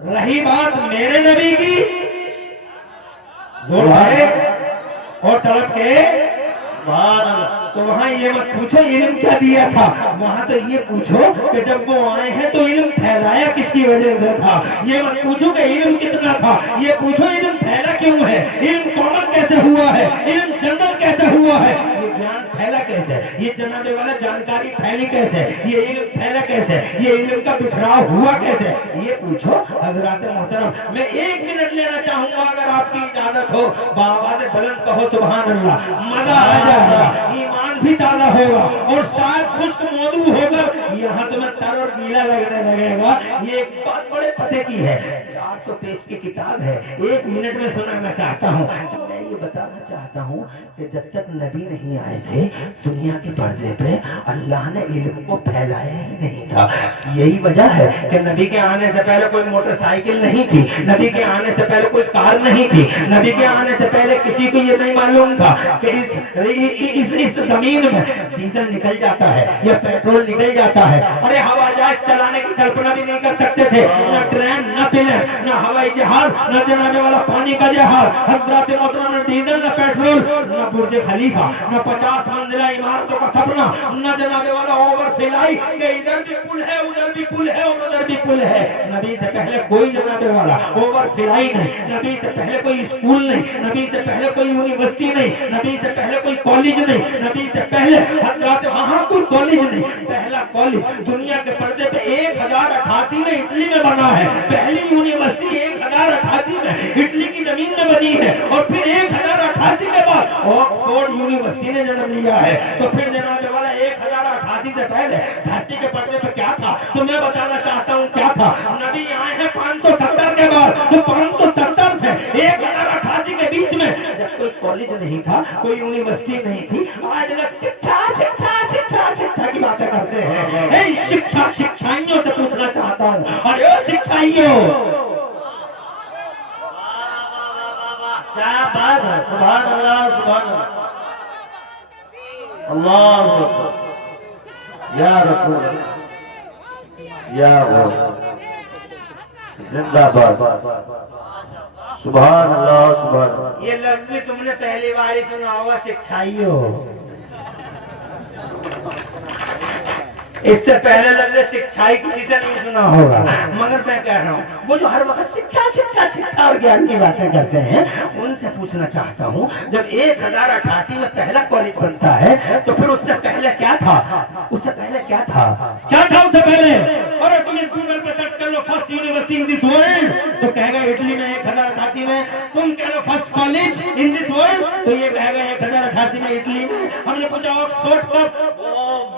رہی بات میرے نبی کی، وہ آئے اور تڑپ کے سبحان اللہ، تو وہاں یہ مت پوچھو علم کیا دیا تھا، وہاں تو یہ پوچھو کہ جب وہ آئے ہیں تو علم پھیلایا کس کی وجہ سے تھا۔ یہ مت پوچھو کہ علم کتنا تھا، یہ پوچھو علم پھیلا کیوں ہے، علم کامن کیسے ہوا ہے، علم جنرل کیسے ہوا ہے، یہ گیان پھیلا کیسے، یہ جناب والا جانکاری پھیلی کیسے، یہ علم پھیلا کیسے، یہ علم کا بکھراؤ ہوا کیسے، یہ پوچھو۔ حضرات محترم، میں 1 منٹ لینا چاہوں گا اگر آپ کی اجازت ہو، بآواز بلند کہو سبحان اللہ، مزہ آ جائے گا، ایمان بھی تازہ ہوگا، اور شاید خشک موضوع ہو کر یہاں تمہیں تر اور گیلا لگنے لگے گا۔ یہ ایک بات بڑے پتے کی ہے، 400 پیج کی کتاب ہے، 1 منٹ میں سنانا چاہتا ہوں۔ میں یہ بتانا چاہتا ہوں کہ جب تک نبی نہیں آئے تھے دنیا کے پردے پہ اللہ نے علم کو پھیلایا ہی نہیں تھا۔ یہی وجہ ہے کہ نبی کے آنے سے پہلے کوئی موٹر سائیکل نہیں تھی، نبی کے آنے سے پہلے کوئی کار نہیں تھی، نبی کے آنے سے پہلے کسی کو یہ نہیں معلوم تھا کہ اس زمین میں ڈیزل نکل جاتا ہے یا پیٹرول نکل جاتا ہے۔ ارے ہوائی جہاز چلانے کی کلپنا بھی نہیں کر سکتے تھے، نہ ٹرین، نہ پلین، نہ ہوائی جہاز، نہ جناب والا پانی کا جہاز۔ حضرات محترم، نہ ڈیزل، نہ پیٹرول، نہ برج خلیفہ، نہ 50 منزلہ عمارتوں کا سپنا، نہ جناب والا اوور فلائی کہ ادھر بھی پل ہے، ادھر بھی پل ہے اور ادھر بھی پل ہے۔ نبی سے پہلے کوئی جناب والا اوور فلائی نہیں، نبی سے پہلے کوئی اسکول نہیں، نبی سے پہلے کوئی یونیورسٹی نہیں، نبی سے پہلے کوئی کالج نہیں، نبی سے پہلے حضرات وہاں کوئی کالج نہیں۔ پہلا کالج دنیا کے پردے پہ 1088 میں اٹلی میں بنا ہے، پہلی یونیورسٹی 1088 میں اٹلی کی زمین میں بنی ہے، اور پھر 1088 کے بعد آکسفورڈ یونیورسٹی نے جنم لیا ہے۔ تو پھر جناب والا 1088 سے پہلے دھرتی کے پردے پہ کیا تھا، تو میں بتانا چاہتا ہوں کیا تھا۔ نبی آئے ہیں 570 کے بعد، تو 570 سے 1088 کے بیچ میں جب کوئی کالج نہیں تھا، کوئی یونیورسٹی نہیں تھی، آج لوگ شکشا شکشا شکشا شکشا کی باتیں کرتے ہیں۔ اے شکشا شکشائیوں سے پوچھنا چاہتا ہوں، ارے او شکشائیوں، کیا بات ہے، سبحان اللہ سبحان اللہ، اللہ اکبر، یا رسول اللہ، یا غوث، زندہ باد، سبحان اللہ سبحان اللہ۔ یہ لفظ بھی تم نے پہلی بار ہی سنا ہوگا، شکشائیوں۔ اس سے پہلے لفظ شکشائی کسی سے نہیں سنا ہوگا، مگر میں کہہ رہا ہوں وہ جو ہر وقت شکشا شکشا شکشا اور گیان کی باتیں کرتے ہیں، ان سے پوچھنا چاہتا ہوں جب 1088 میں پہلا کالج بنتا ہے تو پھر اس سے پہلے کیا تھا، اس سے پہلے کیا تھا، کیا تھا اس سے پہلے؟ اور تم اس گوگل پہ سرچ کر لو first university in this world, تو کہے گا اٹلی میں 1088 میں، تم کہہ لو first college in this world, تو یہ کہے گا 1088 میں اٹلی میں۔ ہم نے پوچھا آکسفورڈ کب،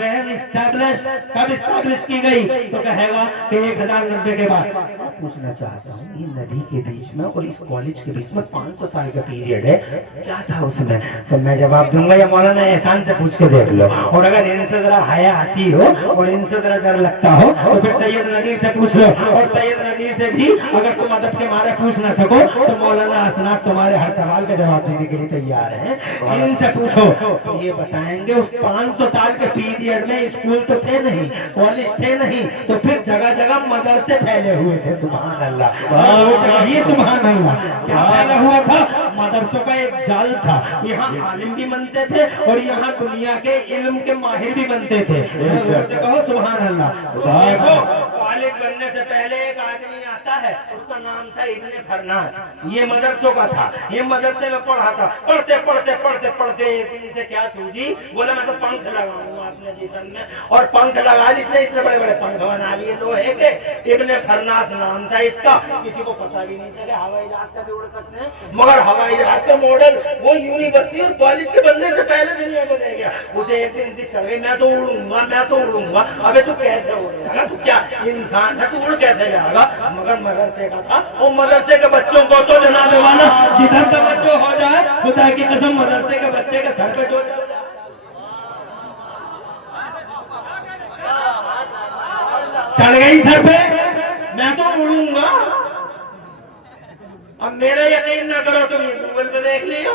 وین اسٹیبلش، کب اسٹیبلش کی گئی، تو کہے گا کہ 1090 کے بعد۔ میں پوچھنا چاہتا ہوں یہ نبی کے بیچ میں اور اس کالج کے بیچ میں 500 سال کا پیریڈ ہے، کیا تھا اس میں؟ تو میں جواب دوں گا یا مولانا احسان سے پوچھ کے دیکھ لو، اور اگر ان سے ذرا حیا آتی ہو اور ان سے ذرا ڈر لگتا ہو تو پھر سید نذیر سے پوچھ لو، اور سید نذیر سے بھی اگر تم ادب کے مارے پوچھ نہ سکو تو مولانا اسناد تمہارے ہر سوال کا جواب دینے کے لیے تیار ہیں۔ ان سے پوچھو تو یہ بتائیں گے اس 500 سال کے پیریڈ میں اسکول تو تھے نہیں، کالج تھے نہیں، تو پھر جگہ جگہ مدرسے پھیلے ہوئے تھے، سبحان اللہ، اور جگہ ہی سبحان اللہ، کیا پھیلا ہوا تھا؟ مدرسوں کا ایک جال تھا، یہاں عالم بھی بنتے تھے اور یہاں دنیا کے علم کے ماہر بھی بنتے تھے، کہو سبحان اللہ۔ دیکھو کالج بننے سے پہلے ایک آدمی آتا ہے، اس کا نام تھا ابن فرناس، یہ مدرسوں کا تھا، یہ مدرسے میں پڑھا تھا، پڑھتے پڑھتے پڑھتے پڑھتے ایک دن سے کیا سوچی، بولا میں تو پنکھ لگاؤں گا اپنے جسم میں، اور پنکھ لگا لی، اتنے بڑے بڑے پنکھ بنا لیے لوہے کے۔ ابن فرناس نام تھا اس کا، کسی کو پتا بھی نہیں تھا کہ ہوائی جہاز کا بھی اڑ سکتے ہیں، مگر ہوائی جہاز کا ماڈل وہ یونیورسٹی اور کالج کے بننے سے پہلے دنیا کو دے گیا۔ اسے ایک دن سے چڑھ گئی، میں تو اڑوں گا میں تو اڑوں گا، ابے تو کیسے اڑے گا، تو کیا انسان ہے، تو اڑ کیسے جائے گا؟ مگر مدرسے کا تھا، اور مدرسے کے بچوں کو تو جناب والا جدھر توجہ ہو جائے، خدا کی قسم مدرسے کے بچے کے سر پہ جو چڑھ گئی سر پہ، میں تو اڑوں گا۔ اب میرا یقین نہ کرو تم گوگل پہ دیکھ لیو،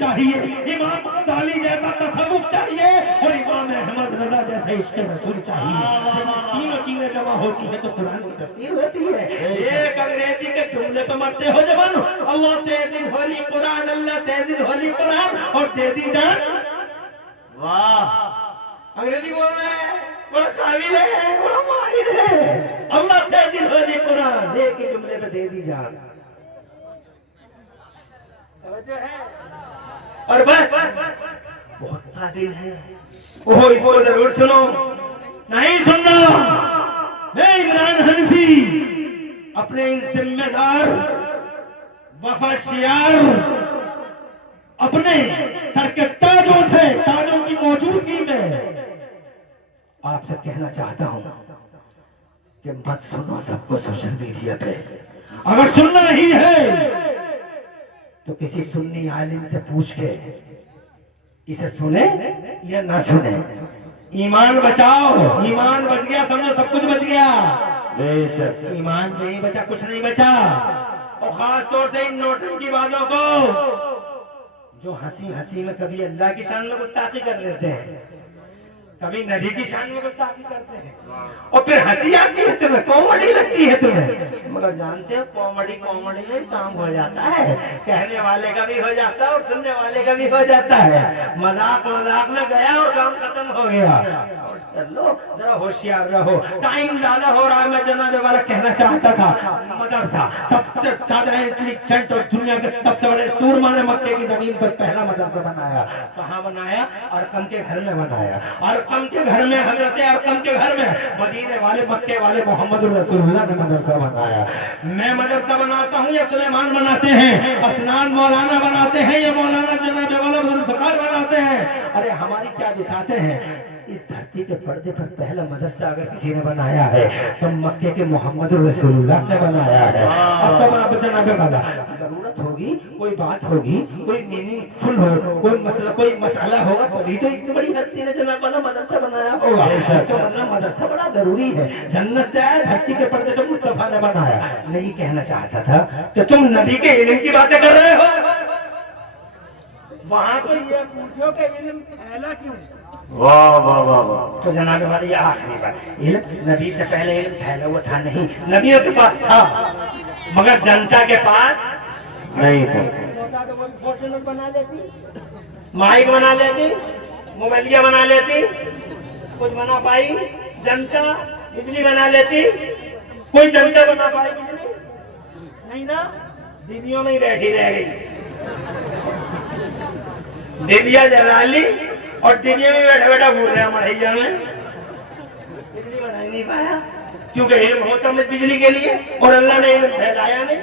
چاہیے, امام غزالی جیسا تصوف چاہیے, اور امام احمد رضا جیسا عشق رسول چاہیے. جب یہ تینوں چیزیں جمع ہوتی ہیں تو قرآن کی تفسیر ہوتی ہے. ایک انگریزی کے جملے پہ مرتے ہو جوان, اللہ says in holy Quran, Allah says in holy قرآن, اور دے دی جان. واہ, انگریزی بول رہے ہیں, بڑا قابل ہے, بڑا ماہر ہے. اللہ says in holy قرآن, ایک ہی جملے پہ دے دی جان. توجہ ہے, اور بس بہت قابل ہے. اوہ اس کو ضرور سنو, نہیں سننا. میں عمران حنفی اپنے ان ذمہ دار وفا شیار اپنے سر کے تاجوں سے, تاجوں کی موجودگی میں آپ سے کہنا چاہتا ہوں کہ مت سنو سب کو سوشل میڈیا پہ. اگر سننا ہی ہے تو کسی سنی عالم سے پوچھ کے اسے سنے یا نہ سنے. ایمان بچاؤ, ایمان بچ گیا سمجھو سب کچھ بچ گیا. ایمان نہیں بچا کچھ نہیں بچا. اور خاص طور سے ان نوٹنکی باتوں کو جو ہنسی ہنسی میں کبھی اللہ کی شان میں گستاخی کر لیتے ہیں, کبھی نبی کی شان میں گستاخی کرتے ہیں, اور پھر ہنسی آتی ہے تمہیں, کامیڈی لگتی ہے تمہیں, مگر جانتے ہو کامیڈی میں کام ہو جاتا ہے. کہنے والے کا بھی ہو جاتا ہے اور سننے والے کا بھی ہو جاتا ہے. مذاق میں گیا اور کام ختم ہو گیا. لو ذرا ہوشیار رہو, ٹائم زیادہ ہو رہا ہے. میں جناب والا کہنا چاہتا تھا, مدرسہ سب سے زیادہ انٹیلیجنٹ اور دنیا کے سب سے بڑے سورما نے مکے کی زمین پر پہلا مدرسہ بنایا. کہاں بنایا؟ ارقم کے گھر میں بنایا. ارقم کے گھر میں, حضرت ارقم کے گھر میں مدینے والے مکے والے محمد رسول اللہ نے مدرسہ بنایا. میں مدرسہ بناتا ہوں یا سلیمان بناتے ہیں, اسنان مولانا بناتے ہیں یا مولانا جناب والا ذوالفقار بناتے ہیں. ارے ہماری کیا بساتیں ہیں. اس دھرتی کے پردے پر پہلا مدرسہ اگر کسی نے بنایا ہے تو مکے کے محمد رسول اللہ نے بنایا ہے. اب تو جناب والا ضرورت ہوگی, کوئی بات ہوگی, کوئی میننگ فل ہو, کوئی مسئلہ ہوگا, تبھی تو اتنی بڑی ہستی نے جناب والا مدرسہ بنایا ہوگا. اس کا مطلب مدرسہ بڑا ضروری ہے. جنت سے آیا, دھرتی کے پردے پر مصطفیٰ نے بنایا. نہیں کہنا چاہتا تھا کہ تم نبی کے علم کی باتیں کر رہے ہو, وہاں تو یہ پوچھو کہ علم پھیلا کیوں. واہ واہ واہ. تو جناب والا یہ آخری بات, علم نبی سے پہلے علم پھیلا ہوا تھا نہیں, نبیوں کے پاس تھا مگر جنتا کے پاس نہیں تھا. فارچونر بنا لیتی, مائک بنا لیتی, موبائلیا بنا لیتی, کچھ بنا پائی. جنتا بجلی بنا لیتی, کوئی جنتا بنا پائی بجلی نہیں نا, دیویوں میں ہی بیٹھی رہ گئی. دیویا جلا لی اور دیویا میں بیٹھا بیٹھا بھول رہے ہیں مڑھیا میں, بجلی بنا نہیں پایا کیونکہ علم ہوتا ہے بجلی کے لیے, اور اللہ نے علم پھیلایا نہیں.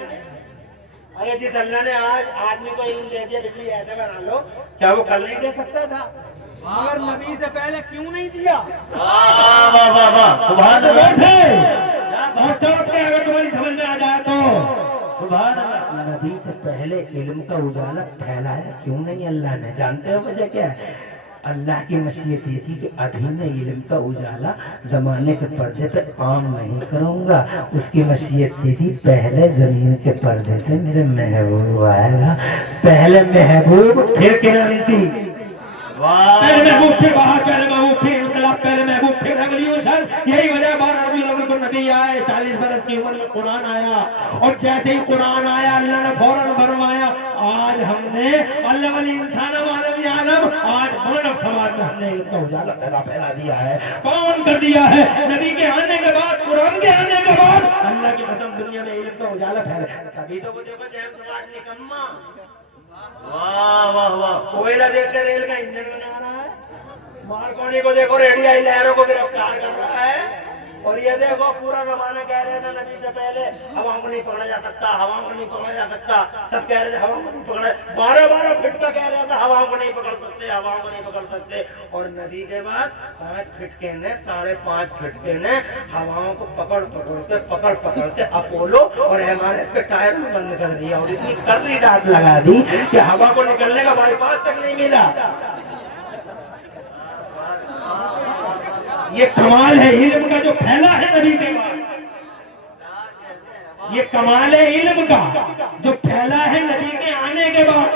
اگر جس اللہ نے آج آدمی کو علم دے دیا بجلی ایسے بنا لو, کیا وہ کل نہیں دے سکتا تھا؟ مگر نبی سے پہلے کیوں نہیں دیا؟ سبحان اللہ. اور توڑ کے اگر تمہاری سمجھ میں آ جائے تو سبحان اللہ, نبی سے پہلے علم کا اجالا پھیلایا کیوں نہیں اللہ نے؟ جانتے ہو وجہ کیا ہے؟ اللہ کی مشیت یہ تھی کہ ابھی میں علم کا اجالا زمانے کے پردے پہ عام نہیں کروں گا. اس کی مشیت یہ تھی پہلے زمین کے پردے پہ میرے محبوب آئے گا. پہلے محبوب پھر کرانتی, پہلے محبوب پھر بہار, پہلے محبوب پھر انقلاب, پہلے محبوب پھر ریولیوشن. یہی وجہ 12 ربیع الاول کو نبی آئے, 40 برس کی عمر میں قرآن آیا, اور جیسے ہی قرآن آیا اللہ نے فوراً فرمایا آج ہم نے علم الانسان ما لم یعلم, آج مانو سماج میں ہم نے علم کا اجالا پھیلا دیا ہے, کون کر دیا ہے؟ نبی کے آنے کے بعد, قرآن کے آنے کے بعد اللہ کی قسم دنیا میں علم کا اجالا پھیلا. کبھی تو وہ دیکھو جیمس واٹ نکما, واہ واہ واہ, کوئلہ دیکھ کر ریل کا انجن بنا رہا ہے, مارکونی کو دیکھو ریڈیائی لہروں کو گرفتار کر رہا ہے, اور یہ دیکھو پورا زمانہ کہہ رہے تھے نبی سے پہلے ہوا کو نہیں پکڑا جا سکتا, ہوا کو نہیں پکڑا جا سکتا. سب کہہ رہے تھے ہوا کو نہیں پکڑا, 12 فٹ کا کہہ رہا تھا ہوا کو نہیں پکڑ سکتے, ہوا کو نہیں پکڑ سکتے. اور نبی کے بعد 5 فٹ کے نے, 5.5 فٹ کے نے ہواؤں کو پکڑ کے اپولو اور ایمارس کے ٹائر میں بند کر دیا, اور اتنی کرری ڈاک لگا دی کہ ہوا کو نکلنے کا بائی پاس تک نہیں ملا. یہ کمال ہے علم کا جو پھیلا ہے نبی کے بعد, یہ کمال ہے علم کا جو پھیلا ہے نبی کے آنے کے بعد.